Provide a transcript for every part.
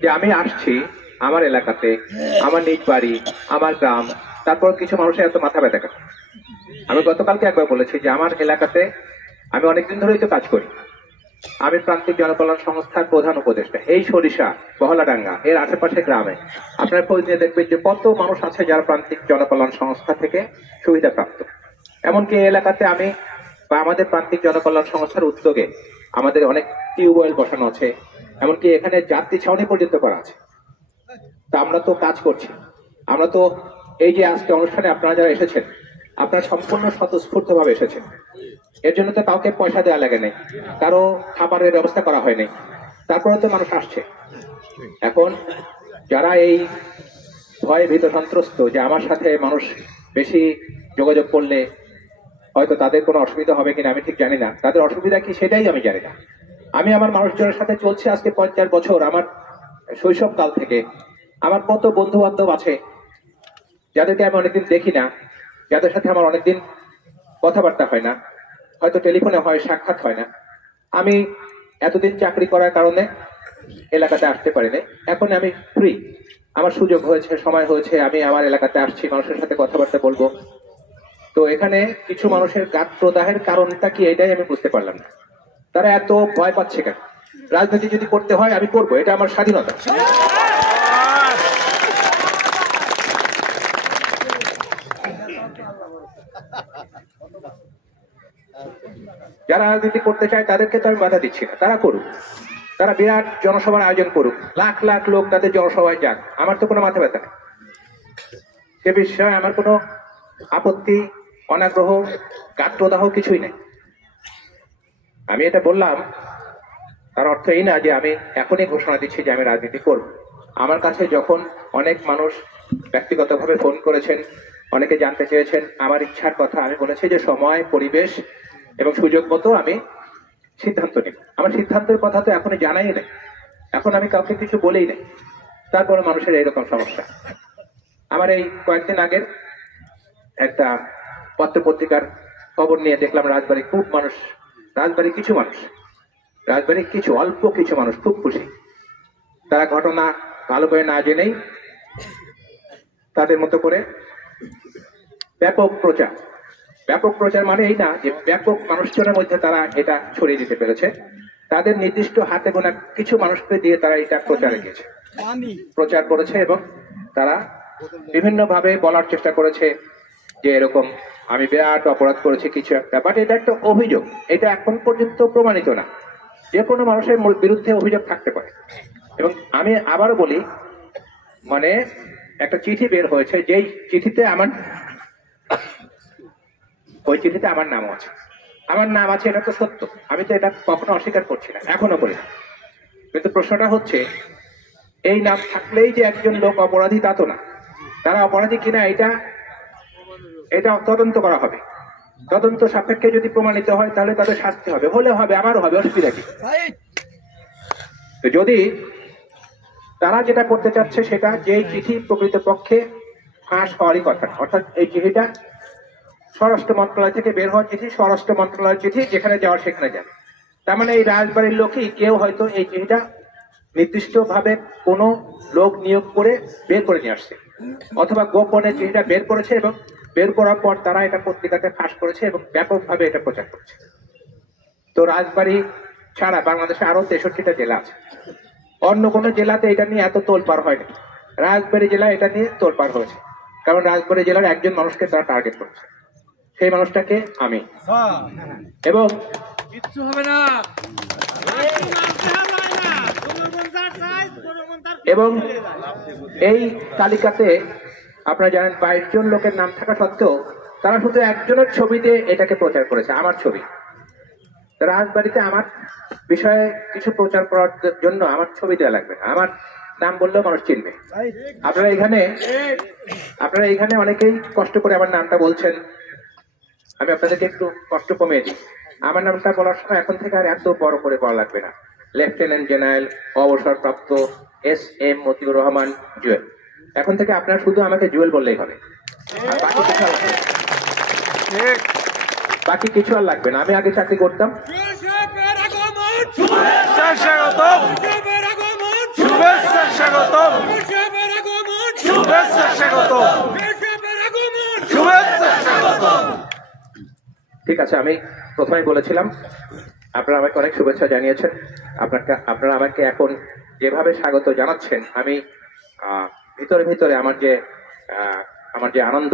যে আমি আসছি আমার এলাকাতে, আমার নিজ বাড়ি, আমার গ্রাম, তারপর কিছু মানুষের এত মাথা ব্যথা কেন? আমি গতকালকে একবার বলেছি যে আমার এলাকাতে আমি অনেকদিন ধরেই তো কাজ করি। আমি প্রান্তিক জনকল্যাণ সংস্থার প্রধান উপদেষ্টা। এই সরিষা, বহলাডাঙ্গা, এর আশেপাশে গ্রামে আপনারা খোঁজ নিয়ে দেখবেন যে কত মানুষ আছে যারা প্রান্তিক জনকল্যাণ সংস্থা থেকে সুবিধা প্রাপ্ত। এমনকি এই এলাকাতে আমি বা আমাদের প্রান্তিক জনকল্যাণ সংস্থার উদ্যোগে আমাদের অনেক টিউবওয়েল বসানো আছে, এমনকি এখানে যাত্রী ছাউনি পর্যন্ত করা আছে। তা আমরা তো কাজ করছি। আমরা তো এই যে আজকে অনুষ্ঠানে আপনারা যারা এসেছেন, আপনারা সম্পূর্ণ স্বতঃস্ফূর্ত ভাবে এসেছেন। এর জন্য তো কাউকে পয়সা দেওয়া লাগে নাই, কারো খাবারের ব্যবস্থা করা হয়নি, তারপরে তো মানুষ আসছে। এখন যারা এই ভয়ে ভীত সন্ত্রস্ত যে আমার সাথে মানুষ বেশি যোগাযোগ করলে হয়তো তাদের কোনো অসুবিধা হবে কিনা আমি ঠিক জানি না, তাদের অসুবিধা কি সেটাই আমি জানি না। আমি আমার মানুষজনের সাথে চলছি আজকে 50 বছর। আমার শৈশবকাল থেকে আমার কত বন্ধু বান্ধব আছে যাদেরকে আমি অনেকদিন দেখি না, যাদের সাথে আমার অনেকদিন কথাবার্তা হয় না, হয়তো টেলিফোনে হয়, সাক্ষাৎ হয় না। আমি এতদিন চাকরি করার কারণে এলাকাতে আসতে পারিনি। এখন আমি ফ্রি, আমার সুযোগ হয়েছে, সময় হয়েছে, আমি আমার এলাকাতে আসছি, মানুষের সাথে কথাবার্তা বলবো। তো এখানে কিছু মানুষের গাত প্রদাহের কারণটা কি এটাই আমি বুঝতে পারলাম না। তারা এত ভয় পাচ্ছে কেন? রাজনীতি যদি করতে হয় আমি করবো, এটা আমার স্বাধীনতা। যারা রাজনীতি করতে চায় তাদেরকে তো আমি বাধা দিচ্ছি না, তারা করুক, তারা বিরাট জনসভার আয়োজন করুক, লাখ লাখ লোক তাদের জনসভায় যাক, আমার তো কোনো মাথা ব্যথা নেই। সে বিষয়ে আমার কোনো আপত্তি, অনাগ্রহ, গাত্রদাহ কিছুই নেই। আমি এটা বললাম তার অর্থ এই না যে আমি এখনই ঘোষণা দিচ্ছি যে আমি রাজনীতি করব। আমার কাছে যখন অনেক মানুষ ব্যক্তিগতভাবে ফোন করেছেন, অনেকে জানতে চেয়েছেন আমার ইচ্ছার কথা, আমি বলেছি যে সময়, পরিবেশ এবং সুযোগ মতো আমি সিদ্ধান্ত নিব। আমার সিদ্ধান্তের কথা তো এখনই জানাই নেই, এখন আমি কাউকে কিছু বলেই নেই। তারপরে মানুষের এইরকম সমস্যা। আমার এই কয়েকদিন আগের একটা পত্র পত্রিকার খবর নিয়ে দেখলাম রাজবাড়ী খুব মানুষ, রাজবাড়ির কিছু অল্প কিছু মানুষ খুব খুশি। তারা ঘটনা ভালো করে না জেনেই তাদের মতো করে ব্যাপক প্রচার মানে এই না যে ব্যাপক মানুষজনের মধ্যে তারা এটা ছড়িয়ে দিতে পেরেছে। তাদের নির্দিষ্ট হাতে গোনা কিছু মানুষকে দিয়ে তারা এটা প্রচার করেছে এবং তারা বিভিন্ন ভাবে বলার চেষ্টা করেছে যে এরকম আমি বিরাট অপরাধ করেছি কিছু একটা। বাট এটা একটা অভিযোগ, এটা এখন পর্যন্ত প্রমাণিত না। যে কোনো মানুষের বিরুদ্ধে অভিযোগ থাকতে পারে। এবং আমি আবারও বলি, মানে একটা চিঠি বের হয়েছে, যেই চিঠিতে ওই চিঠিতে আমার নাম আছে, এটা তো সত্য, আমি তো এটা কখনো অস্বীকার করছি না, এখনো বলি না। কিন্তু প্রশ্নটা হচ্ছে এই নাম থাকলেই যে একজন লোক অপরাধী তা তো না। তারা অপরাধী কিনা এটা তদন্ত করা হবে। তদন্ত সাপেক্ষে যদি প্রমাণিত হয় তাহলে তাদের শাস্তি হবে, হলে হবে, আমারও হবে, অসুবিধা কি? যদি তারা যেটা করতে চাচ্ছে সেটা যে চিঠি প্রকৃতপক্ষে ফাঁস হওয়ারই কথা, অর্থাৎ এই চিঠিটা স্বরাষ্ট্র মন্ত্রণালয় থেকে বের হওয়ার চিঠি, স্বরাষ্ট্র মন্ত্রণালয়ের চিঠি, যেখানে যাওয়ার সেখানে যাবে। তার মানে এই রাজবাড়ির লোকই কেউ হয়তো এই চিঠিটা নির্দিষ্ট ভাবে কোনো লোক নিয়োগ করে বের করে নিয়ে আসছে, অথবা গোপনে চিঠিটা বের করেছে এবং বের করার পর তারা এটা পত্রিকাতে ফাঁস করেছে এবং ব্যাপকভাবে এটা প্রচার করেছে। তো রাজবাড়ি ছাড়া বাংলাদেশে আরো 63টা জেলা আছে। অন্য কোনো জেলাতে এটা নিয়ে এত তোলপাড় হয়নি, রাজবাড়ি জেলা এটা নিয়ে তোলপাড় হয়েছে। কারণ রাজবাড়ি জেলার একজন মানুষকে তারা টার্গেট করেছে, সেই মানুষটাকে আমি। এবং কিচ্ছু হবে না। এবং এই তালিকাতে আপনারা জানেন 22 জন লোকের নাম থাকা সত্ত্বেও তারা শুধু একজনের ছবিতে এটাকে প্রচার করেছে, আমার ছবি। রাজবাড়িতে আমার বিষয়ে কিছু প্রচার করার জন্য আমার ছবি দেওয়া লাগবে না, আমার নাম বললেও মানুষ চিনবে। আপনারা এখানে অনেকেই কষ্ট করে আমার নামটা বলছেন, আমি আপনাদেরকে একটু কষ্ট কমিয়ে দিই। আমার নামটা বলার সময় এখন থেকে আর এত বড় করে বলা লাগবে না। লেফটেন্যান্ট জেনারেল অবসরপ্রাপ্ত SM মতিউর রহমান জুয়েল। এখন থেকে আপনারা শুধু আমাকে জুয়েল বললেই হবে, বাকি কিছু আর লাগবে না। আমি আগে চাকরি করতাম। স্বাগতম, শুভেচ্ছা স্বাগতম, শুভেচ্ছা স্বাগতম। ঠিক আছে, আমি প্রথমেই বলেছিলাম আপনারা আমাকে অনেক শুভেচ্ছা জানিয়েছেন। আপনারা আমাকে এখন যেভাবে স্বাগত জানাচ্ছেন, আমি ভিতরে ভিতরে আমার যে আনন্দ,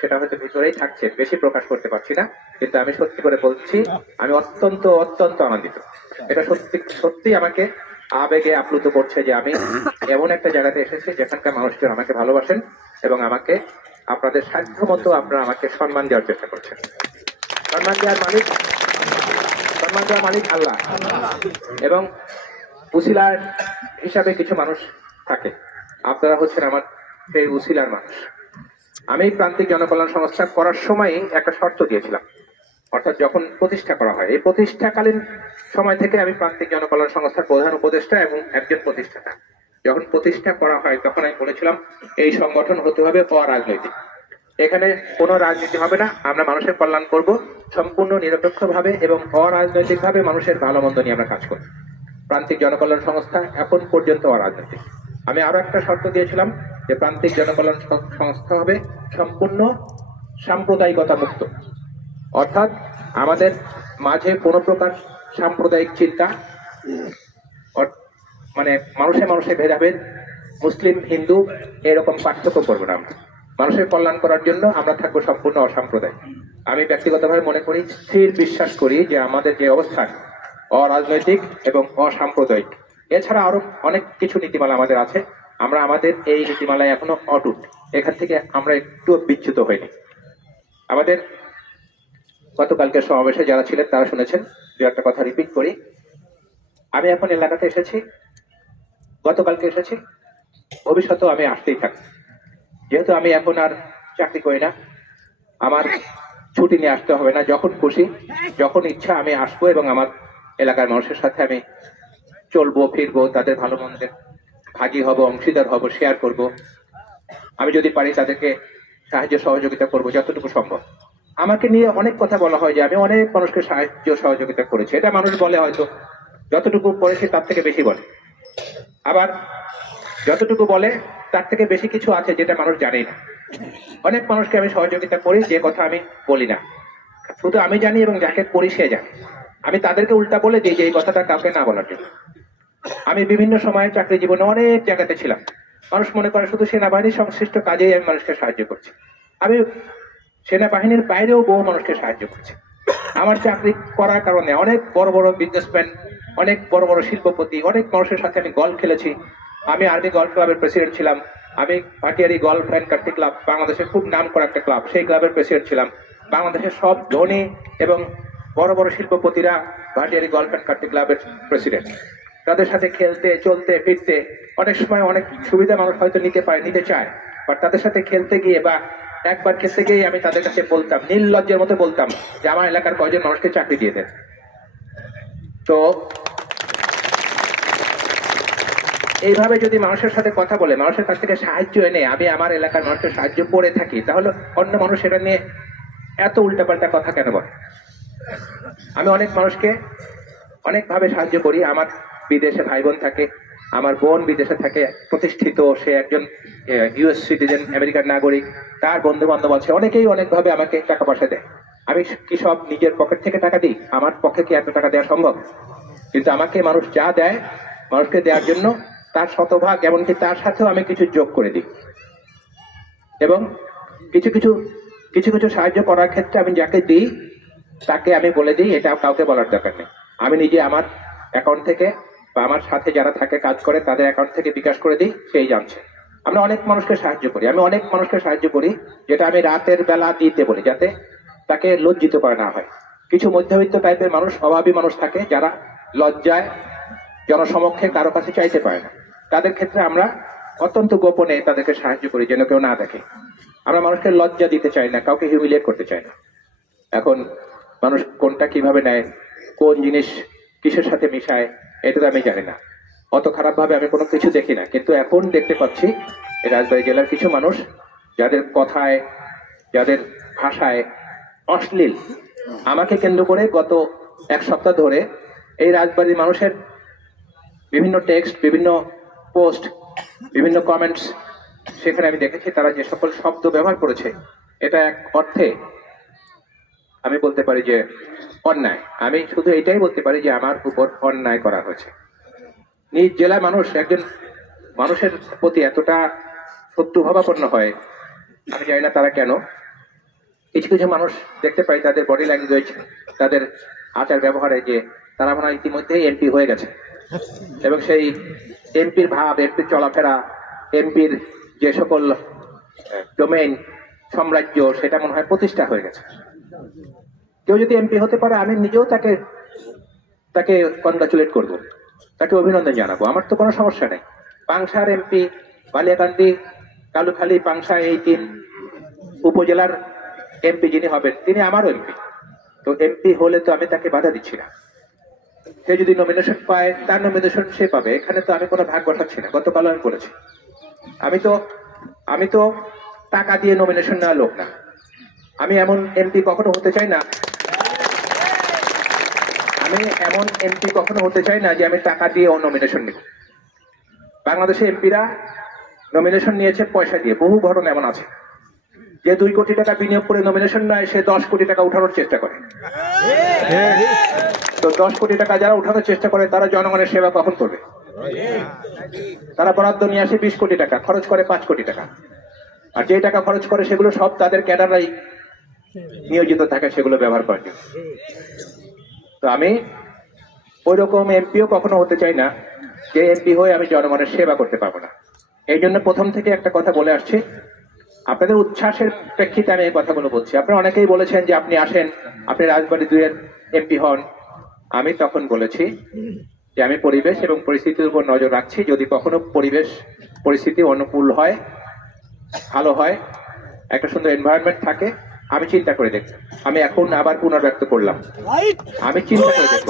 সেটা হয়তো ভিতরেই থাকছে, বেশি প্রকাশ করতে পারছি না, কিন্তু আমি সত্যি করে বলছি আমি অত্যন্ত অত্যন্ত আনন্দিত। এটা সত্যি সত্যি আমাকে আবেগে আপ্লুত করছে যে আমি এমন একটা জায়গাতে এসেছি যেখানকার মানুষজন আমাকে ভালোবাসেন এবং আমাকে আপনাদের সাধ্য মতো আপনারা আমাকে সম্মান দেওয়ার চেষ্টা করছেন। সম্মান দেওয়ার মালিক আল্লাহ, এবং উসিলার হিসাবে কিছু মানুষ থাকে। আপনারা হচ্ছেন আমার সেই উসিলার মানুষ। আমি প্রান্তিক জনকল্যাণ সংস্থা করার সময় একটা শর্ত দিয়েছিলাম, অর্থাৎ যখন প্রতিষ্ঠা করা হয়, এই প্রতিষ্ঠাকালীন সময় থেকে আমি প্রান্তিক জনকল্যাণ সংস্থার প্রধান উপদেষ্টা এবং একজন প্রতিষ্ঠাতা। যখন প্রতিষ্ঠা করা হয় তখন আমি বলেছিলাম এই সংগঠন হতে হবে অরাজনৈতিক, এখানে কোনো রাজনীতি হবে না, আমরা মানুষের কল্যাণ করব সম্পূর্ণ নিরপেক্ষভাবে এবং অরাজনৈতিকভাবে, মানুষের ভালো মন্দ নিয়ে আমরা কাজ করব। প্রান্তিক জনকল্যাণ সংস্থা এখন পর্যন্ত অরাজনৈতিক। আমি আরো একটা শর্ত দিয়েছিলাম যে প্রান্তিক জনকল্যাণ সংস্থা হবে সম্পূর্ণ সাম্প্রদায়িকতা মুক্ত, অর্থাৎ আমাদের মাঝে কোনো প্রকার সাম্প্রদায়িক চিন্তা, মানে মানুষে মানুষে ভেদাভেদ, মুসলিম হিন্দু এরকম পার্থক্য করবো না। আমরা মানুষের কল্যাণ করার জন্য আমরা থাকবো সম্পূর্ণ অসাম্প্রদায়িক। আমি ব্যক্তিগতভাবে মনে করি, স্থির বিশ্বাস করি যে আমাদের যে অবস্থান অরাজনৈতিক এবং অসাম্প্রদায়িক। এছাড়া আরো অনেক কিছু নীতিমালা আমাদের আছে, আমরা আমাদের এই নীতিমালায় এখনো অটুট, এখান থেকে আমরা একটু বিচ্যুত হইনি। আমাদের গতকালকে সমাবেশে যারা ছিলেন তারা শুনেছেন, দু একটা কথা রিপিট করি। আমি এখন এলাকাতে এসেছি, গতকালকে এসেছি, ভবিষ্যতেও আমি আসতেই থাকি। যেহেতু আমি এখন আর চাকরি করি না, আমার ছুটি নিয়ে আসতে হবে না, যখন খুশি যখন ইচ্ছা আমি আসবো এবং আমার এলাকার মানুষের সাথে আমি চলবো ফিরবো, তাদের ভালো মন্দের ভাগী হব, অংশীদার হব, শেয়ার করব। আমি যদি পারি তাদেরকে সাহায্য সহযোগিতা করব যতটুকু সম্ভব। আমাকে নিয়ে অনেক কথা বলা হয় যে আমি অনেক মানুষকে সাহায্য সহযোগিতা করেছি, এটা মানুষ বলে, হয়তো যতটুকু করেছি তার থেকে বেশি বলে, আবার যতটুকু বলে তার থেকে বেশি কিছু আছে যেটা মানুষ জানেই না। অনেক মানুষকে আমি সহযোগিতা করি যে কথা আমি বলি না, শুধু আমি জানি এবং যাকে করি সে জানে। আমি তাদেরকে উল্টা বলে দিই যে এই কথাটা কাউকে না বলার জন্য। আমি বিভিন্ন সময়ে চাকরি জীবনে অনেক জায়গাতে ছিলাম, মানুষ মনে করে শুধু সেনাবাহিনীর সংশ্লিষ্ট কাজেই আমি মানুষকে সাহায্য করছি। আমি সেনাবাহিনীর বাইরেও বহু মানুষকে সাহায্য করছি। আমার চাকরি করার কারণে অনেক বড় বড় বিজনেসম্যান, অনেক বড় বড় শিল্পপতি, অনেক মানুষের সাথে আমি গল্ফ খেলেছি। আমি আর্মি গল্ফ ক্লাবের প্রেসিডেন্ট ছিলাম। আমি Bhatiary golf and country club, বাংলাদেশের খুব নাম করা একটা ক্লাব, সেই ক্লাবের প্রেসিডেন্ট ছিলাম। বাংলাদেশের সব ধনী এবং বড় বড় শিল্পপতিরা ভাটিয়ারি গল্ফ অ্যান্ড কান্ট্রি ক্লাবের প্রেসিডেন্ট। তাদের সাথে খেলতে চলতে ফিরতে অনেক সময় অনেক সুবিধা মানুষ হয়তো নিতে চায়, বাট তাদের সাথে খেলতে গিয়ে বা একবার খেলতে গিয়ে আমি তাদের কাছে বলতাম, নির্লজ্জের মতো বলতাম যে আমার এলাকার কয়জন মানুষকে চাকরি দিয়ে দেন। তো এইভাবে যদি মানুষের সাথে কথা বলে, মানুষের কাছ থেকে সাহায্য এনে আমি আমার এলাকার মানুষের সাহায্য করে থাকি, তাহলে অন্য মানুষ এটা নিয়ে এত উল্টাপাল্টা কথা কেন বলে? আমি অনেক মানুষকে অনেকভাবে সাহায্য করি। আমার বিদেশে ভাই বোন থাকে, আমার বোন বিদেশে থাকে, প্রতিষ্ঠিত, সে একজন ইউএস সিটিজেন, আমেরিকার নাগরিক, তার বন্ধু বান্ধব আছে, অনেকেই অনেকভাবে আমাকে টাকা পয়সা দেয়। আমি কি সব নিজের পকেট থেকে টাকা দিই? আমার পক্ষে কি এত টাকা দেওয়া সম্ভব? কিন্তু আমাকে মানুষ যা দেয়, মানুষকে দেওয়ার জন্য তার শতভাগ, এমনকি তার সাথেও আমি কিছু যোগ করে দিই। এবং কিছু কিছু সাহায্য করার ক্ষেত্রে আমি যাকে দিই তাকে আমি বলে দিই এটা কাউকে বলার দরকার নেই। আমি নিজে আমার অ্যাকাউন্ট থেকে বা আমার সাথে যারা থাকে কাজ করে তাদের অ্যাকাউন্ট থেকে বিকাশ করে দিই, সেই জানছে। আমরা অনেক মানুষকে সাহায্য করি, আমি অনেক মানুষকে সাহায্য করি, যেটা আমি রাতের বেলা দিতে বলি, যাতে তাকে লজ্জিত করা না হয়। কিছু মধ্যবিত্ত টাইপের মানুষ, অভাবী মানুষ থাকে যারা লজ্জায় জনসমক্ষে কারো কাছে চাইতে পারে না, তাদের ক্ষেত্রে আমরা অত্যন্ত গোপনে তাদেরকে সাহায্য করি যেন কেউ না দেখে। আমরা মানুষকে লজ্জা দিতে চাই না, কাউকে হিউমিলিয়েট করতে চাই না। এখন মানুষ কোনটা কিভাবে নেয়, কোন জিনিস কিসের সাথে মিশায়, এটা তো আমি জানি না, অত খারাপ ভাবে আমি কোনো কিছু দেখি না। কিন্তু এখন দেখতে পাচ্ছি এই রাজবাড়ী জেলার কিছু মানুষ যাদের কথায়, যাদের ভাষায় অশ্লীল, আমাকে কেন্দ্র করে গত এক সপ্তাহ ধরে এই রাজবাড়ির মানুষের বিভিন্ন টেক্সট, বিভিন্ন পোস্ট, বিভিন্ন কমেন্টস, সেখানে আমি দেখেছি তারা যে সকল শব্দ ব্যবহার করেছে, এটা এক অর্থে আমি বলতে পারি যে অন্যায়। আমি শুধু এটাই বলতে পারি যে আমার উপর অন্যায় করা হয়েছে। নিজ জেলায় মানুষ একজন মানুষের প্রতি এতটা শত্রুভাবাপন্ন হয়, আমি জানি না তারা কেন। কিছু কিছু মানুষ দেখতে পাই তাদের বডি ল্যাঙ্গুয়েজ, তাদের আচার ব্যবহারে যে তারা মনে হয় ইতিমধ্যেই এমপি হয়ে গেছে, এবং সেই এমপির ভাব, এমপির চলাফেরা, এমপির যে সকল ডোমেইন, সাম্রাজ্য, সেটা মনে হয় প্রতিষ্ঠা হয়ে গেছে। কেউ যদি এমপি হতে পারে, আমি নিজেও তাকে কনগ্রাচুলেট করবো, তাকে অভিনন্দন জানাবো, আমার তো কোনো সমস্যা নেই। পাংশার এমপি, বালিয়াকান্দি, কালুখালী, পাংশা, এই 3 উপজেলার এমপি যিনি হবেন তিনি আমারও এমপি। তো এমপি হলে তো আমি তাকে বাধা দিচ্ছি না। সে যদি নমিনেশন পায়, তার নমিনেশন সে পাবে, এখানে তো আমি কোনো ভাগ বসাচ্ছি না। গতকাল আমি বলেছি, আমি তো টাকা দিয়ে নমিনেশন নেওয়ার লোক না। আমি এমন এমপি কখনো হতে চাই না, যে আমি টাকা দিয়ে নমিনেশন নিব। বাংলাদেশে এমপিরা নমিনেশন নিয়েছে পয়সা দিয়ে, বহু ঘটনা এমন আছে। যে 2 কোটি টাকা বিনিয়োগ করে নমিনেশন নেয়, সে 10 কোটি টাকা উঠানোর চেষ্টা করে। তো 10 কোটি টাকা যারা উঠানোর চেষ্টা করে, তারা জনগণের সেবা কখন করবে? তারা বরাদ্দ নিয়ে আসে 20 কোটি টাকা, খরচ করে 5 কোটি টাকা, আর যে টাকা খরচ করে সেগুলো সব তাদের ক্যাডাররাই নিয়োজিত থাকে সেগুলো ব্যবহার করার জন্য। তো আমি ওই রকম এমপিও কখনো হতে চাই না, যে এমপি হয়ে আমি জনগণের সেবা করতে পারবো না। এই জন্য প্রথম থেকে একটা কথা বলে আসছি, আপনাদের উচ্ছ্বাসের প্রেক্ষিতে আমি এই কথাগুলো বলছি। আপনারা অনেকেই বলেছেন যে আপনি আসেন, আপনি রাজবাড়ী 2 এর এমপি হন। আমি তখন বলেছি যে আমি পরিবেশ এবং পরিস্থিতির উপর নজর রাখছি। যদি কখনো পরিবেশ পরিস্থিতি অনুকূল হয়, ভালো হয়, একটা সুন্দর এনভায়রনমেন্ট থাকে, আমি চিন্তা করে দেখব। আমি এখন আবার পুনর্ব্যক্ত করলাম, আমি চিন্তা করে দেখব।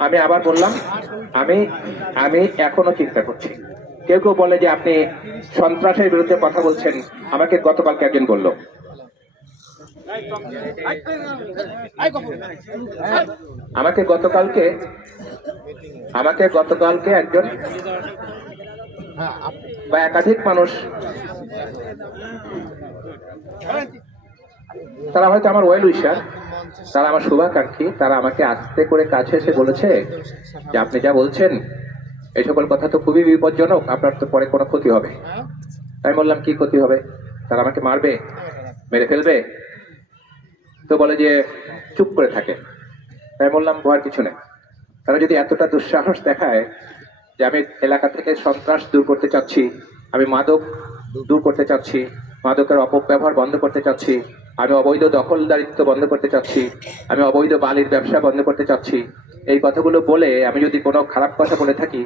আমি আবার বললাম, আমি এখনো চিন্তা করছি। কেউ কেউ বলে যে আপনি সন্ত্রাসের বিরুদ্ধে কথা বলছেন। আমাকে গতকালকে একজন বলল, আমাকে গতকালকে একজন বা একাধিক মানুষ, তারা হয়তো আমার ওয়েল উইশার, তারা আমার শুভাকাঙ্ক্ষী, তারা আমাকে আস্তে করে কাছে এসে বলেছে যে আপনি যা বলছেন এই সকল কথা তো খুবই বিপজ্জনক, আপনার তো পরে কোনো ক্ষতি হবে। আমি বললাম কি ক্ষতি হবে? তারা আমাকে মারবে, মেরে ফেলবে? তো বলে যে চুপ করে থাকে। তাই বললাম ভয়ের কিছু নেই। তারা যদি এতটা দুঃসাহস দেখায় যে আমি এলাকা থেকে সন্ত্রাস দূর করতে চাচ্ছি, আমি মাদক দূর করতে চাচ্ছি, মাদকের অপব্যবহার বন্ধ করতে চাচ্ছি, আমি অবৈধ দখলদারিত্ব বন্ধ করতে চাচ্ছি, আমি অবৈধ বালির ব্যবসা বন্ধ করতে চাচ্ছি, এই কথাগুলো বলে আমি যদি কোনো খারাপ কথা বলে থাকি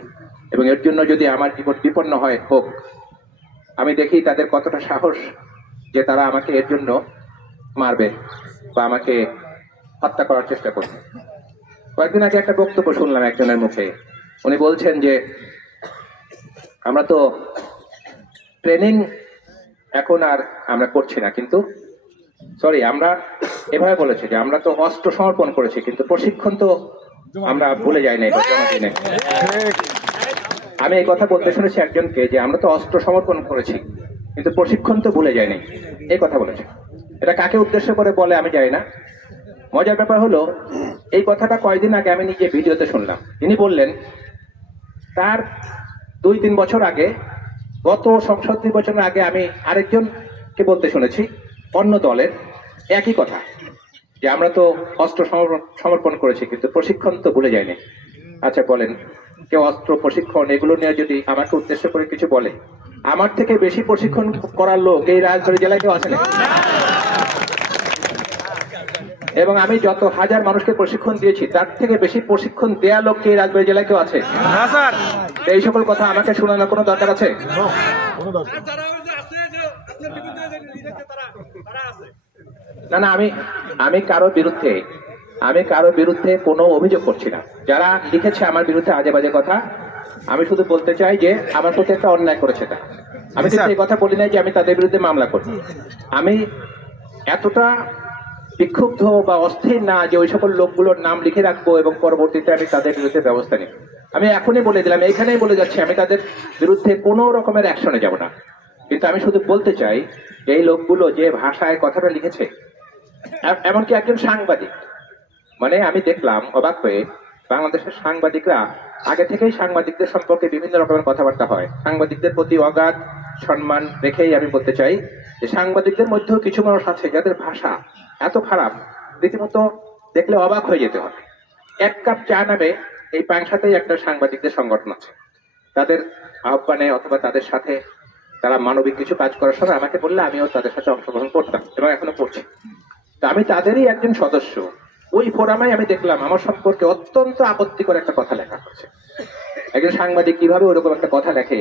এবং এর জন্য যদি আমার জীবন বিপন্ন হয়, হোক। আমি দেখি তাদের কতটা সাহস যে তারা আমাকে এর জন্য মারবে বা আমাকে হত্যা করার চেষ্টা করবে। কয়েকদিন আগে একটা বক্তব্য শুনলাম একজনের মুখে। উনি বলছেন যে আমরা তো ট্রেনিং এখন আর আমরা করছি না, কিন্তু আমরা এভাবে বলেছি যে আমরা তো অস্ত্র সমর্পণ করেছি, কিন্তু প্রশিক্ষণ তো আমরা ভুলে যাই নাই। আমি এই কথা বলতে শুনেছি একজনকে যে আমরা তো অস্ত্র সমর্পণ করেছি, কিন্তু প্রশিক্ষণ তো ভুলে যাই নাই, এই কথা বলেছে। এটা কাকে উদ্দেশ্য করে বলে আমি জানি না। মজার ব্যাপার হলো, এই কথাটা কয়েকদিন আগে আমি নিজে ভিডিওতে শুনলাম। তিনি বললেন তার 2-3 বছর আগে, গত সংসদ নির্বাচনের আগে আমি আরেকজনকে বলতে শুনেছি অন্য দলের একই কথা, যে আমরা তো অস্ত্র সমর্পণ করেছি, কিন্তু প্রশিক্ষণ তো ভুলে যায়নি। আচ্ছা বলেন, কেউ অস্ত্র প্রশিক্ষণ এগুলো নিয়ে যদি আমাকে উদ্দেশ্য করে কিছু বলে, আমার থেকে বেশি প্রশিক্ষণ করার লোক এই রাজবাড়ী জেলায় কেউ আছে না? এবং আমি যত হাজার মানুষকে প্রশিক্ষণ দিয়েছি, তার থেকে বেশি প্রশিক্ষণ দেয়া লোক এই রাজবাড়ী জেলায় কেউ আছে? এই সকল কথা আমাকে শোনানোর কোনো দরকার আছে? না না, আমি কারো বিরুদ্ধে কোনো অভিযোগ করছি না। যারা লিখেছে আমার বিরুদ্ধে আজে বাজে কথা, আমি শুধু বলতে চাই যে আমার প্রতি একটা অন্যায় করেছে তা। আমি কিন্তু এই কথা বলি নাই যে আমি তাদের বিরুদ্ধে মামলা করি। আমি এতটা বিক্ষুব্ধ বা অস্থির না যে ওই সকল লোকগুলোর নাম লিখে রাখবো এবং পরবর্তীতে আমি তাদের বিরুদ্ধে ব্যবস্থা নিব। আমি এখনই বলে দিলাম, এখানেই বলে যাচ্ছি, আমি তাদের বিরুদ্ধে কোনো রকমের অ্যাকশনে যাব না। কিন্তু আমি শুধু বলতে চাই যে এই লোকগুলো যে ভাষায় কথাটা লিখেছে, এমনকি একজন সাংবাদিক, মানে আমি দেখলাম অবাক হয়ে, বাংলাদেশের সাংবাদিকরা আগে থেকেই সাংবাদিকদের সম্পর্কে বিভিন্ন রকমের কথাবার্তা হয়। সাংবাদিকদের প্রতি অগাধ সম্মান রেখেই আমি বলতে চাই যে সাংবাদিকদের মধ্যেও কিছু মানুষ আছে যাদের ভাষা এত খারাপ, রীতিমতো দেখলে অবাক হয়ে যেতে হবে। এক কাপ চা নামে এই পাংশাতেই একটা সাংবাদিকদের সংগঠন আছে। তাদের আহ্বানে অথবা তাদের সাথে তারা মানবিক কিছু কাজ করার সময় আমাকে বললে আমিও তাদের সাথে অংশগ্রহণ করতাম এবং এখনো করছি। তো আমি তাদেরই একজন সদস্য। ওই ফোরামে আমি দেখলাম আমার সম্পর্কে অত্যন্ত আপত্তিকর একটা কথা লেখা হয়েছে। একজন সাংবাদিক কিভাবে ওরকম একটা কথা লেখে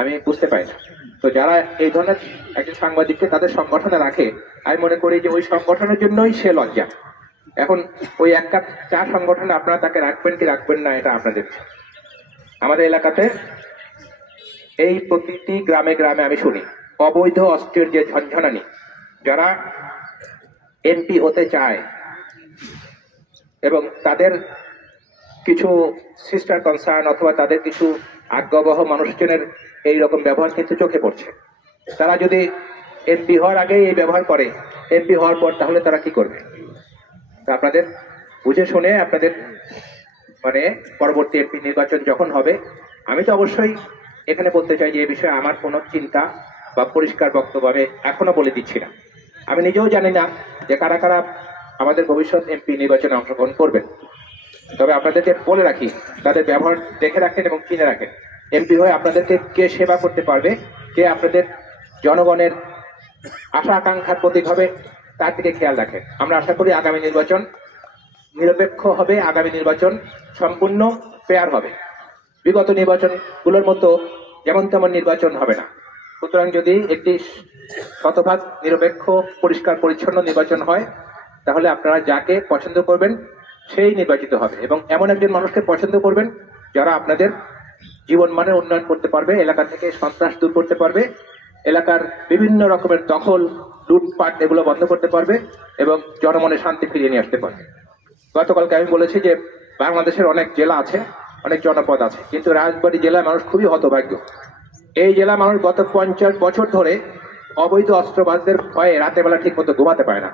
আমি বুঝতে পারি না। তো যারা এই ধরনের একজন সাংবাদিককে তাদের সংগঠনে রাখে, আমি মনে করি যে ওই সংগঠনের জন্যই সে লজ্জা। এখন ওই এক কাপ চা সংগঠনে আপনারা তাকে রাখবেন কি রাখবেন না এটা আপনাদের। আমাদের এলাকাতে এই প্রতিটি গ্রামে গ্রামে আমি শুনি অবৈধ অস্ত্রের যে ঝনঝনানি, যারা এমপি হতে চায় এবং তাদের কিছু সিস্টার কনসার্ন অথবা তাদের কিছু আজ্ঞাবহ মানুষজনের এইরকম ব্যবহার কিন্তু চোখে পড়ছে। তারা যদি এমপি হওয়ার আগেই এই ব্যবহার করে, এমপি হওয়ার পর তাহলে তারা কি করবে? তা আপনাদের বুঝে শুনে আপনাদের মানে পরবর্তী এমপি নির্বাচন যখন হবে, আমি তো অবশ্যই এখানে বলতে চাই যে এই বিষয়ে আমার কোনো চিন্তা বা পরিষ্কার বক্তব্য আমি এখনো বলে দিচ্ছি না। আমি নিজেও জানি না যে কারা কারা আমাদের ভবিষ্যৎ এমপি নির্বাচনে অংশগ্রহণ করবেন। তবে আপনাদেরকে বলে রাখি, তাদের ব্যবহার দেখে রাখেন এবং কিনে রাখেন। এমপি হয়ে আপনাদেরকে কে সেবা করতে পারবে, কে আপনাদের জনগণের আশা আকাঙ্ক্ষার প্রতীক হবে, তার দিকে খেয়াল রাখেন। আমরা আশা করি আগামী নির্বাচন নিরপেক্ষ হবে, আগামী নির্বাচন সম্পূর্ণ ফেয়ার হবে। বিগত নির্বাচনগুলোর মতো যেমন তেমন নির্বাচন হবে না। সুতরাং যদি একটি শতভাগ নিরপেক্ষ পরিষ্কার পরিচ্ছন্ন নির্বাচন হয়, তাহলে আপনারা যাকে পছন্দ করবেন সেই নির্বাচিত হবে এবং এমন একজন মানুষকে পছন্দ করবেন যারা আপনাদের জীবন মানের উন্নয়ন করতে পারবে, এলাকা থেকে সন্ত্রাস দূর করতে পারবে, এলাকার বিভিন্ন রকমের দখল লুটপাট এগুলো বন্ধ করতে পারবে এবং জনমনে শান্তি ফিরিয়ে নিয়ে আসতে পারবে। গতকালকে আমি বলেছি যে বাংলাদেশের অনেক জেলা আছে, অনেক জনপদ আছে, কিন্তু রাজবাড়ী জেলার মানুষ খুবই হতভাগ্য। এই জেলা মানুষ গত 50 বছর ধরে অবৈধ অস্ত্রবাজদের ভয়ে রাতে বেলা ঠিক মতো ঘুমাতে পারে না।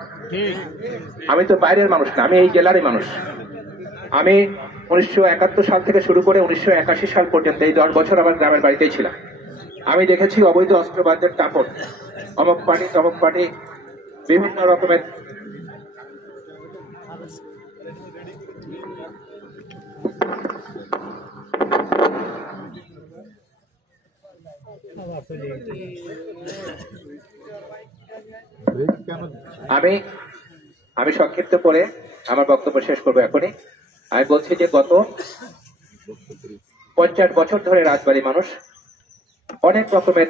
আমি তো বাইরের মানুষ না, আমি এই জেলারই মানুষ। আমি 1971 সাল থেকে শুরু করে 1981 সাল পর্যন্ত এই 10 বছর আমার গ্রামের বাড়িতেই ছিলাম। আমি দেখেছি অবৈধ অস্ত্রবাজদের তাপট, অমক পার্টি তমক পার্টি, বিভিন্ন রকমের আমি সংক্ষিপ্ত করে আমার বক্তব্য শেষ করবো এখনই। আমি বলছি যে গত 50 বছর ধরে রাজবাড়ী মানুষ অনেক রকমের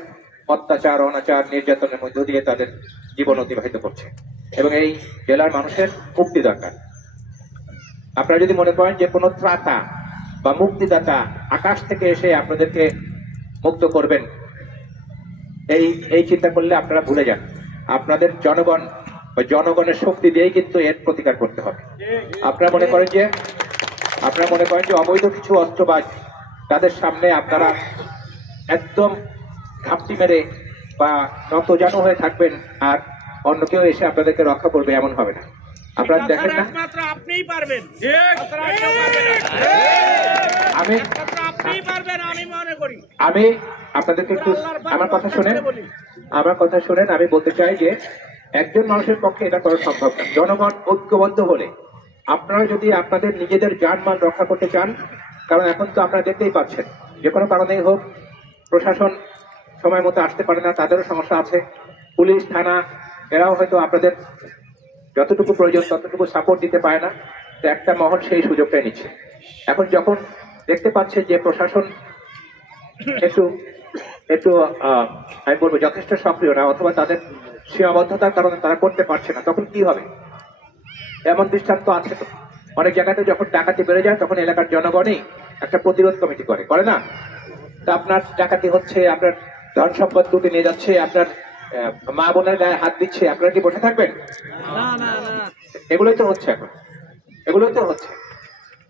অত্যাচার, অনাচার, নির্যাতনের মধ্য দিয়ে তাদের জীবন অতিবাহিত করছে এবং এই জেলার মানুষের মুক্তি দরকার। আপনারা যদি মনে করেন যে কোনো ত্রাতা বা মুক্তিদাতা আকাশ থেকে এসে আপনাদেরকে মুক্ত করবেন, এই চিন্তা করলে আপনারা ভুলে যান। আপনাদের জনগণ বা জনগণের শক্তি দিয়েই কিন্তু এর প্রতিকার করতে হবে। আপনারা মনে করেন যে অবৈধ কিছু অস্ত্রবাজ, তাদের সামনে আপনারা একদম ঘাপটি মেরে বা নতজানু হয়ে থাকবেন আর অন্য কেউ এসে আপনাদেরকে রক্ষা করবে, এমন হবে না। আপনারা দেখেন না, আমি আপনাদেরকে একটু আমার কথা শুনেন। আমি বলতে চাই যে একজন মানুষের পক্ষে এটা করা সম্ভব না। জনগণ ঐক্যবদ্ধ হলে, আপনারা যদি আপনাদের নিজেদের জানমাল রক্ষা করতে চান, কারণ এখন তো আপনারা দেখতেই পাচ্ছেন যে কোনো কারণেই হোক প্রশাসন সময় মতো আসতে পারে না, তাদেরও সমস্যা আছে। পুলিশ, থানা এরাও হয়তো আপনাদের যতটুকু প্রয়োজন ততটুকু সাপোর্ট দিতে পারে না। তো একটা মহল সেই সুযোগটাই নিচ্ছে। এখন যখন দেখতে পাচ্ছে যে প্রশাসন একটু আমি বলবো যথেষ্ট সক্রিয় না, অথবা তাদের সীমাবদ্ধতার কারণে তারা করতে পারছে না, তখন কি হবে? এমন দৃষ্টান্ত আছে তো অনেক জায়গাতে। যখন ডাকাতি বেড়ে যায় তখন এলাকার জনগণই একটা প্রতিরোধ কমিটি করে না? তা আপনার ডাকাতি হচ্ছে, আপনার ধন সম্পদ লুটে নিয়ে যাচ্ছে, আপনার মা বোনের গায়ে হাত দিচ্ছে, আপনারা কি বসে থাকবেন? এগুলোই তো হচ্ছে এখন, এগুলোই তো হচ্ছে।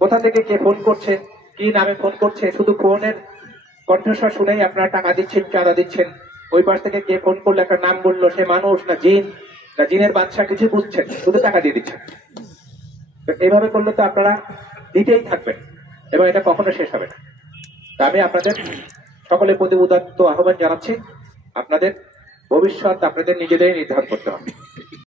কোথা থেকে কে ফোন করছে, কি নামে ফোন করছে, শুধু ফোনের কণ্ঠস্বর শুনেই আপনারা টাকা দিচ্ছেন, চাঁদা দিচ্ছেন। ওই পাশ থেকে কে ফোন করলে একটা নাম বললো, সে মানুষ না জিন না জিনের বাদশা, কিছু বুঝছেন, শুধু টাকা দিয়ে দিচ্ছেন। তো এইভাবে করলে তো আপনারা দিতেই থাকবেন এবং এটা কখনো শেষ হবে না। তা আমি আপনাদের সকলের প্রতি উদাত্ত আহ্বান জানাচ্ছি, আপনাদের ভবিষ্যৎ আপনাদের নিজেদেরই নির্ধারণ করতে হবে।